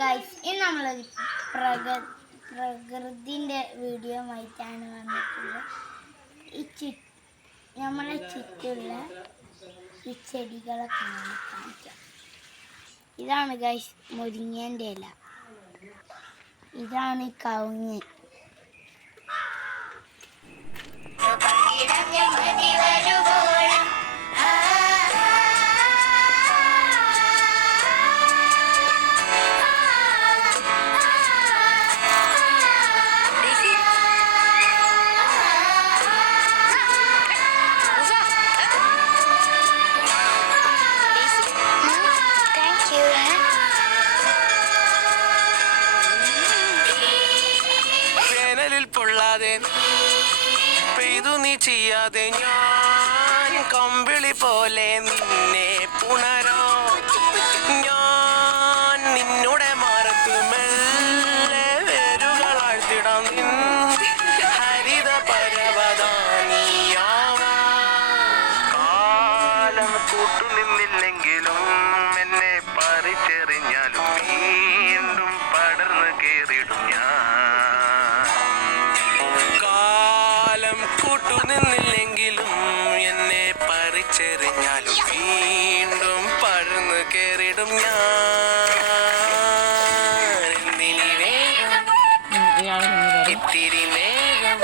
Guys ഇന്ന് നമ്മളൊരു പ്രകൃതിൻ്റെ video ആയിട്ടാണ് വന്നിട്ടുള്ളത്. നമ്മളെ ചുറ്റുള്ള ഈ ചെടികളൊക്കെ കാണിക്കാം. ഇതാണ് ഗൈസ് മുരിങ്ങേൻ്റെ ഇല, ഇതാണ് കവുങ്ങ്. പൊള്ളാതെ പെയ്തു നീ ചെയ്യാതെ ഞാൻ കമ്പിളി പോലെ നിന്നെ പുണരോ. ഞാൻ നിന്നുടെ മാറത്തു മെല്ലെ വേരുകളാഴ്ത്തിടാം നിൻ ഹരിത പരവതാനിയാവാം. കാലം കൂട്ടുനിന്നില്ലെങ്കിലും എന്നെ പറിച്ചെറിഞ്ഞാലും വീണ്ടും പടർന്നു കയറിടും ഞാൻ. കൂട്ടുനിന്നില്ലെങ്കിലും എന്നെ പറിച്ചെറിഞ്ഞാലും വീണ്ടും പടർന്നു കയറിടും ഞാൻ. എന്തിനി വേഗം ഇത്തിരി നേരം,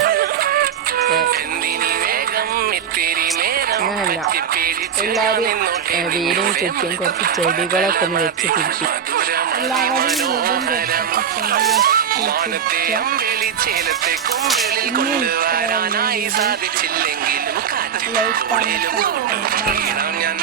എന്തിനി വേഗം ഇത്തിരി നേരം പറ്റിപ്പിടിച്ച് നിന്നോട്ടെ കുറച്ച് ചെടികളൊക്കെ വെച്ച് പിടിച്ചു. മാനത്തെ അമ്പിളി ചേലത്തെ കുമ്പിളിൽ കൊണ്ടുവരാനായി സാധിച്ചില്ലെങ്കിലും കാറ്റിലും ഞാൻ